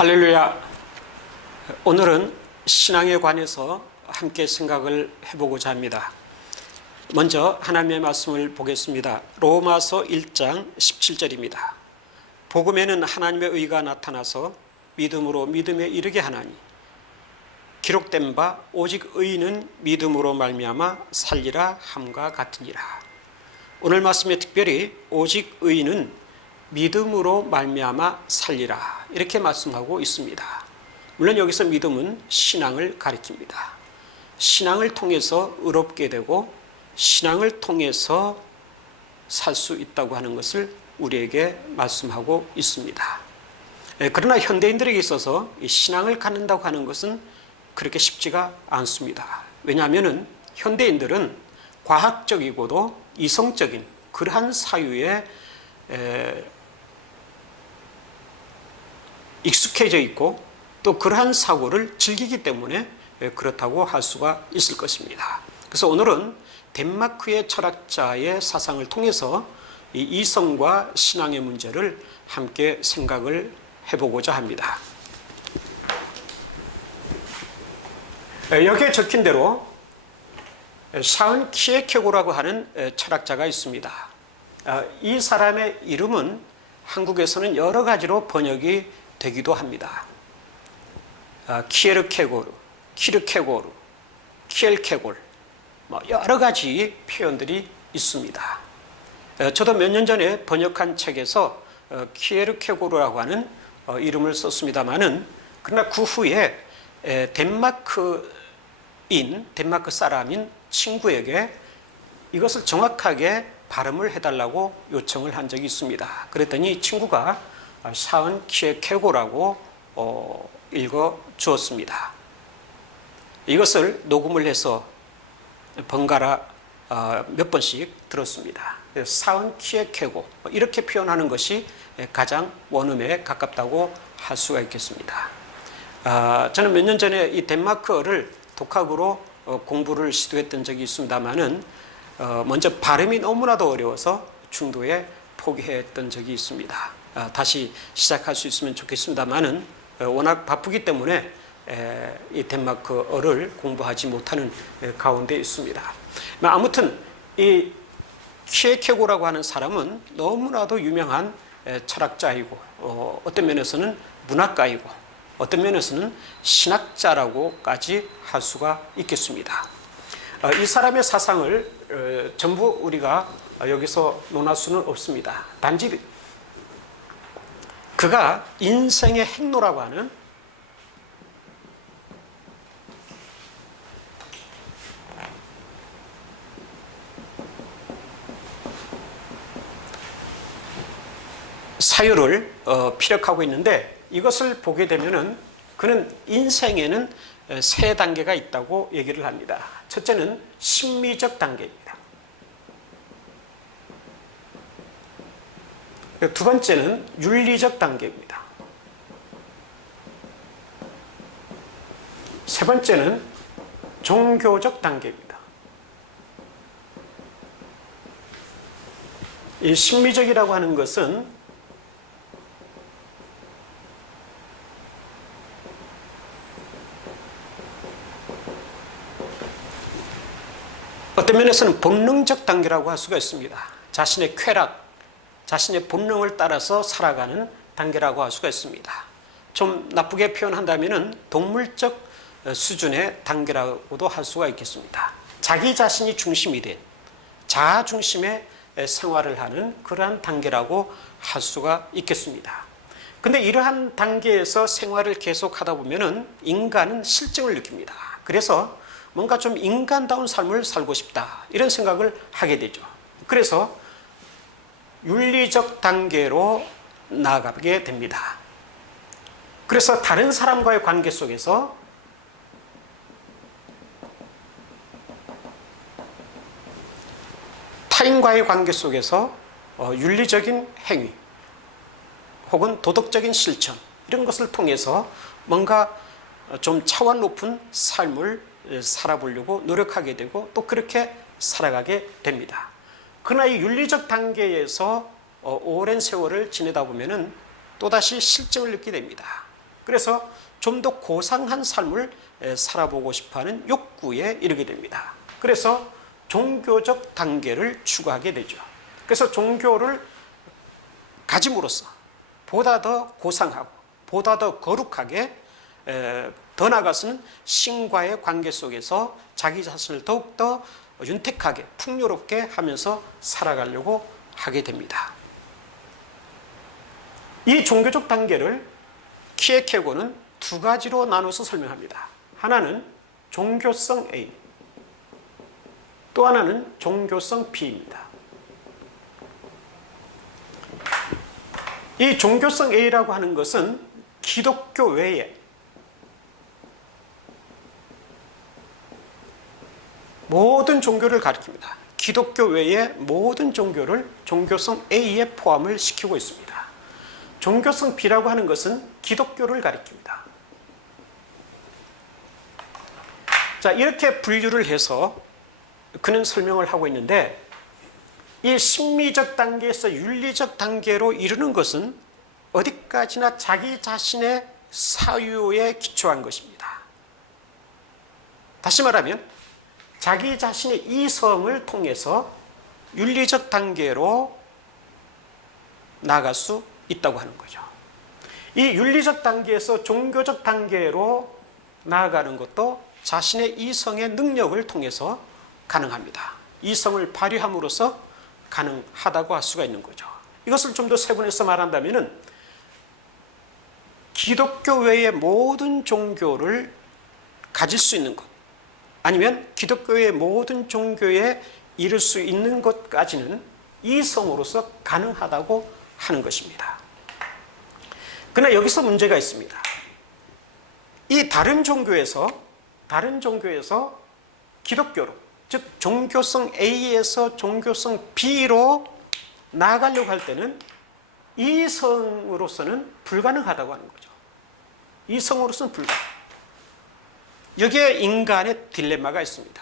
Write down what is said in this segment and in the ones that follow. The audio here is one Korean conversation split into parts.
할렐루야. 오늘은 신앙에 관해서 함께 생각을 해보고자 합니다. 먼저 하나님의 말씀을 보겠습니다. 로마서 1장 17절입니다. 복음에는 하나님의 의가 나타나서 믿음으로 믿음에 이르게 하나니 기록된 바 오직 의인은 믿음으로 말미암아 살리라 함과 같으니라. 오늘 말씀에 특별히 오직 의인은 믿음으로 말미암아 살리라 이렇게 말씀하고 있습니다. 물론 여기서 믿음은 신앙을 가리킵니다. 신앙을 통해서 의롭게 되고 신앙을 통해서 살 수 있다고 하는 것을 우리에게 말씀하고 있습니다. 그러나 현대인들에게 있어서 신앙을 갖는다고 하는 것은 그렇게 쉽지가 않습니다. 왜냐하면 현대인들은 과학적이고도 이성적인 그러한 사유에 익숙해져 있고 또 그러한 사고를 즐기기 때문에 그렇다고 할 수가 있을 것입니다. 그래서 오늘은 덴마크의 철학자의 사상을 통해서 이 이성과 신앙의 문제를 함께 생각을 해보고자 합니다. 여기에 적힌 대로 샤운 키에케고라고 하는 철학자가 있습니다. 이 사람의 이름은 한국에서는 여러 가지로 번역이 되기도 합니다. 키에르케고르, 키르케고르, 키엘케골 여러 가지 표현들이 있습니다. 저도 몇 년 전에 번역한 책에서 키에르케고르라고 하는 이름을 썼습니다마는 그러나 그 후에 덴마크 사람인 친구에게 이것을 정확하게 발음을 해달라고 요청을 한 적이 있습니다. 그랬더니 친구가 샤운 키에케고라고 읽어 주었습니다. 이것을 녹음을 해서 번갈아 몇 번씩 들었습니다. 샤운 키에케고 이렇게 표현하는 것이 가장 원음에 가깝다고 할 수가 있겠습니다. 저는 몇 년 전에 이 덴마크어를 독학으로 공부를 시도했던 적이 있습니다만은 먼저 발음이 너무나도 어려워서 중도에 포기했던 적이 있습니다. 다시 시작할 수 있으면 좋겠습니다만은 워낙 바쁘기 때문에 이 덴마크어를 공부하지 못하는 가운데 있습니다. 아무튼 이 키에케고라고 하는 사람은 너무나도 유명한 철학자이고 어떤 면에서는 문학가이고 어떤 면에서는 신학자라고까지 할 수가 있겠습니다. 이 사람의 사상을 전부 우리가 여기서 논할 수는 없습니다. 단지 그가 인생의 행로라고 하는 사유를 피력하고 있는데 이것을 보게 되면은 그는 인생에는 세 단계가 있다고 얘기를 합니다. 첫째는 심미적 단계입니다. 두 번째는 윤리적 단계입니다. 세 번째는 종교적 단계입니다. 이 심미적이라고 하는 것은 어떤 면에서는 본능적 단계라고 할 수가 있습니다. 자신의 쾌락, 자신의 본능을 따라서 살아가는 단계라고 할 수가 있습니다. 좀 나쁘게 표현한다면 동물적 수준의 단계라고도 할 수가 있겠습니다. 자기 자신이 중심이 된 자아 중심의 생활을 하는 그러한 단계라고 할 수가 있겠습니다. 근데 이러한 단계에서 생활을 계속하다 보면은 인간은 실증을 느낍니다. 그래서 뭔가 좀 인간다운 삶을 살고 싶다 이런 생각을 하게 되죠. 그래서 윤리적 단계로 나아가게 됩니다. 그래서 다른 사람과의 관계 속에서 타인과의 관계 속에서 윤리적인 행위 혹은 도덕적인 실천 이런 것을 통해서 뭔가 좀 차원 높은 삶을 살아보려고 노력하게 되고 또 그렇게 살아가게 됩니다. 그러나 이 윤리적 단계에서 오랜 세월을 지내다 보면은 또다시 실증을 느끼게 됩니다. 그래서 좀 더 고상한 삶을 살아보고 싶어하는 욕구에 이르게 됩니다. 그래서 종교적 단계를 추구하게 되죠. 그래서 종교를 가짐으로써 보다 더 고상하고 보다 더 거룩하게, 더 나아가서는 신과의 관계 속에서 자기 자신을 더욱더 윤택하게 풍요롭게 하면서 살아가려고 하게 됩니다. 이 종교적 단계를 키에케고는 두 가지로 나눠서 설명합니다. 하나는 종교성 A, 또 하나는 종교성 B입니다. 이 종교성 A라고 하는 것은 기독교 외에 모든 종교를 가리킵니다. 기독교 외의 모든 종교를 종교성 A에 포함을 시키고 있습니다. 종교성 B라고 하는 것은 기독교를 가리킵니다. 자, 이렇게 분류를 해서 그는 설명을 하고 있는데, 이 심미적 단계에서 윤리적 단계로 이르는 것은 어디까지나 자기 자신의 사유에 기초한 것입니다. 다시 말하면 자기 자신의 이성을 통해서 윤리적 단계로 나아갈 수 있다고 하는 거죠. 이 윤리적 단계에서 종교적 단계로 나아가는 것도 자신의 이성의 능력을 통해서 가능합니다. 이성을 발휘함으로써 가능하다고 할 수가 있는 거죠. 이것을 좀 더 세분해서 말한다면 기독교 외의 모든 종교를 가질 수 있는 것, 아니면 기독교의 모든 종교에 이를 수 있는 것까지는 이성으로서 가능하다고 하는 것입니다. 그러나 여기서 문제가 있습니다. 이 다른 종교에서 기독교로, 즉 종교성 A에서 종교성 B로 나아가려고 할 때는 이성으로서는 불가능하다고 하는 거죠. 이성으로서는 불가능. 여기에 인간의 딜레마가 있습니다.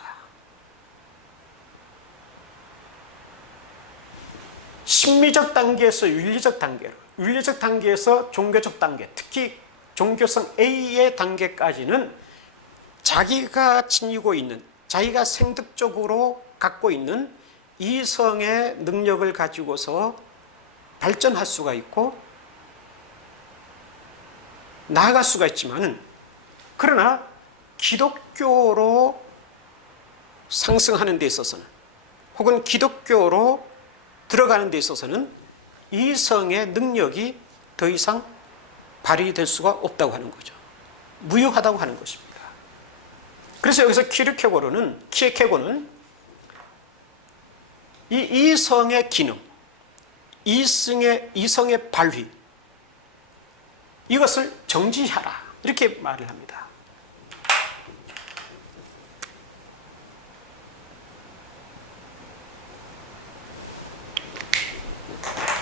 심미적 단계에서 윤리적 단계로, 윤리적 단계에서 종교적 단계, 특히 종교성 A의 단계까지는 자기가 지니고 있는, 자기가 생득적으로 갖고 있는 이성의 능력을 가지고서 발전할 수가 있고 나아갈 수가 있지만은, 그러나 기독교로 상승하는 데 있어서는, 혹은 기독교로 들어가는 데 있어서는 이성의 능력이 더 이상 발휘될 수가 없다고 하는 거죠. 무효하다고 하는 것입니다. 그래서 여기서 키에케고는 이 이성의 기능, 이성의 발휘, 이것을 정지하라, 이렇게 말을 합니다.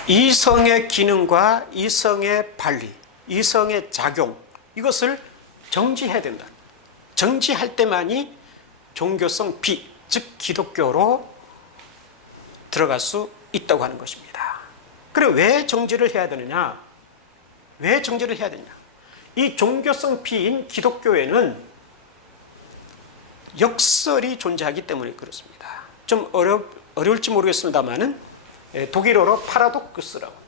이성의 기능과 이성의 발휘, 이성의 작용, 이것을 정지해야 된다. 정지할 때만이 종교성 B, 즉 기독교로 들어갈 수 있다고 하는 것입니다. 그럼 왜 정지를 해야 되느냐? 왜 정지를 해야 되냐? 이 종교성 B인 기독교에는 역설이 존재하기 때문에 그렇습니다. 좀 어려울지 모르겠습니다만은 독일어로 파라독스라고.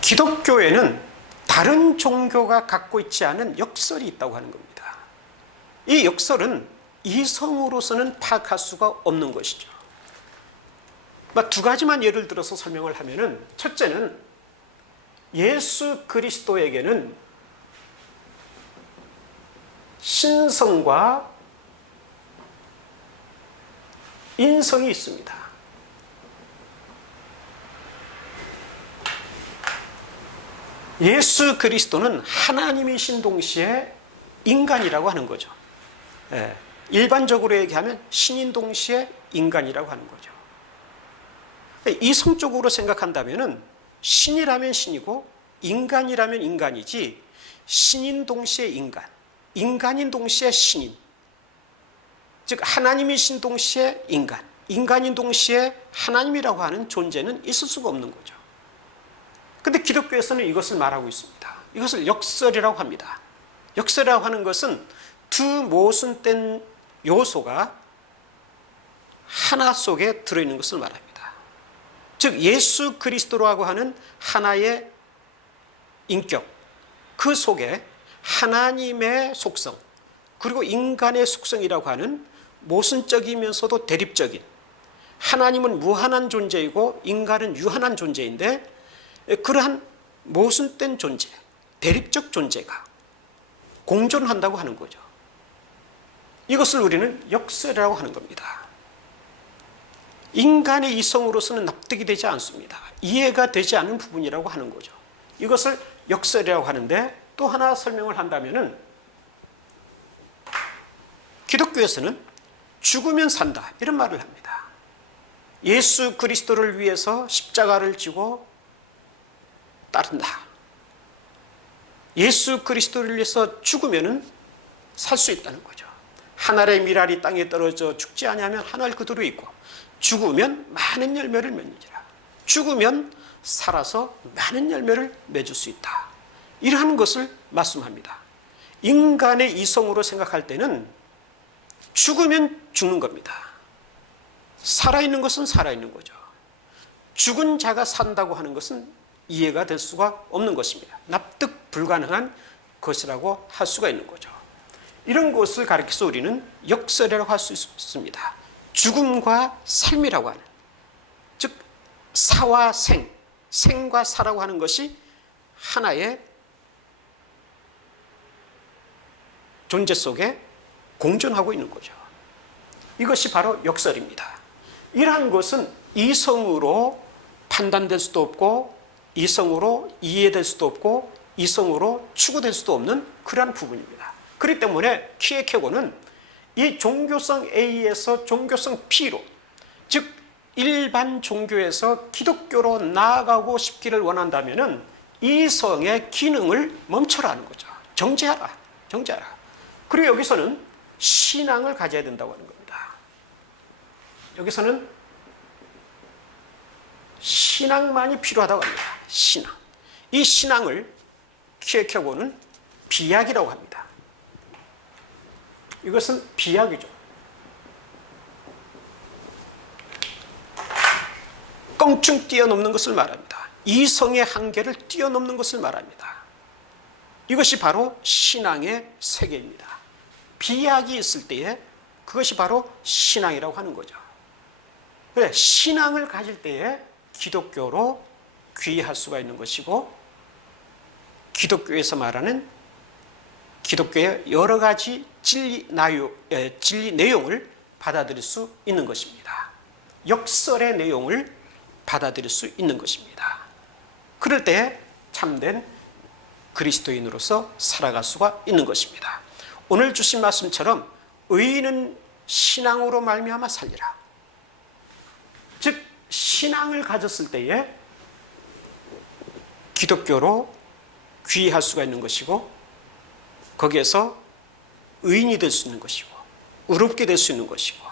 기독교에는 다른 종교가 갖고 있지 않은 역설이 있다고 하는 겁니다. 이 역설은 이성으로서는 파악할 수가 없는 것이죠. 두 가지만 예를 들어서 설명을 하면은, 첫째는 예수 그리스도에게는 신성과 인성이 있습니다. 예수 그리스도는 하나님이신 동시에 인간이라고 하는 거죠. 일반적으로 얘기하면 신인 동시에 인간이라고 하는 거죠. 이성적으로 생각한다면 신이라면 신이고 인간이라면 인간이지, 신인 동시에 인간, 인간인 동시에 신인, 즉 하나님이신 동시에 인간, 인간인 동시에 하나님이라고 하는 존재는 있을 수가 없는 거죠. 그런데 기독교에서는 이것을 말하고 있습니다. 이것을 역설이라고 합니다. 역설이라고 하는 것은 두 모순된 요소가 하나 속에 들어있는 것을 말합니다. 즉 예수 그리스도라고 하는 하나의 인격, 그 속에 하나님의 속성 그리고 인간의 속성이라고 하는 모순적이면서도 대립적인, 하나님은 무한한 존재이고 인간은 유한한 존재인데 그러한 모순된 존재, 대립적 존재가 공존한다고 하는 거죠. 이것을 우리는 역설이라고 하는 겁니다. 인간의 이성으로서는 납득이 되지 않습니다. 이해가 되지 않는 부분이라고 하는 거죠. 이것을 역설이라고 하는데 또 하나 설명을 한다면은 기독교에서는 죽으면 산다 이런 말을 합니다. 예수 그리스도를 위해서 십자가를 지고 따른다. 예수 그리스도를 위해서 죽으면 살 수 있다는 거죠. 한 알의 밀알이 땅에 떨어져 죽지 아니하면 한 알 그대로 있고 죽으면 많은 열매를 맺느니라. 죽으면 살아서 많은 열매를 맺을 수 있다. 이러한 것을 말씀합니다. 인간의 이성으로 생각할 때는 죽으면 죽는 겁니다. 살아있는 것은 살아있는 거죠. 죽은 자가 산다고 하는 것은 이해가 될 수가 없는 것입니다. 납득 불가능한 것이라고 할 수가 있는 거죠. 이런 것을 가리켜서 우리는 역설이라고 할 수 있습니다. 죽음과 삶이라고 하는, 즉 사와 생, 생과 사라고 하는 것이 하나의 존재 속에 공존하고 있는 거죠. 이것이 바로 역설입니다. 이러한 것은 이성으로 판단될 수도 없고 이성으로 이해될 수도 없고 이성으로 추구될 수도 없는 그러한 부분입니다. 그렇기 때문에 키에케고는 이 종교성 A에서 종교성 B로, 즉 일반 종교에서 기독교로 나아가고 싶기를 원한다면 이성의 기능을 멈춰라는 거죠. 정지하라. 정지하라. 그리고 여기서는 신앙을 가져야 된다고 하는 겁니다. 여기서는 신앙만이 필요하다고 합니다. 신앙. 이 신앙을 키에케고는 비약이라고 합니다. 이것은 비약이죠. 껑충 뛰어넘는 것을 말합니다. 이성의 한계를 뛰어넘는 것을 말합니다. 이것이 바로 신앙의 세계입니다. 비약이 있을 때에 그것이 바로 신앙이라고 하는 거죠. 그래, 신앙을 가질 때에 기독교로 귀의할 수가 있는 것이고 기독교에서 말하는 기독교의 여러 가지 진리 내용을 받아들일 수 있는 것입니다. 역설의 내용을 받아들일 수 있는 것입니다. 그럴 때 참된 그리스도인으로서 살아갈 수가 있는 것입니다. 오늘 주신 말씀처럼 의인은 신앙으로 말미암아 살리라. 즉 신앙을 가졌을 때에 기독교로 귀의할 수가 있는 것이고 거기에서 의인이 될 수 있는 것이고 의롭게 될 수 있는 것이고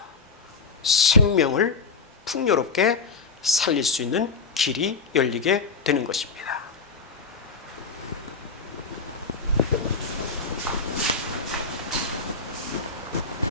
생명을 풍요롭게 살릴 수 있는 길이 열리게 되는 것입니다.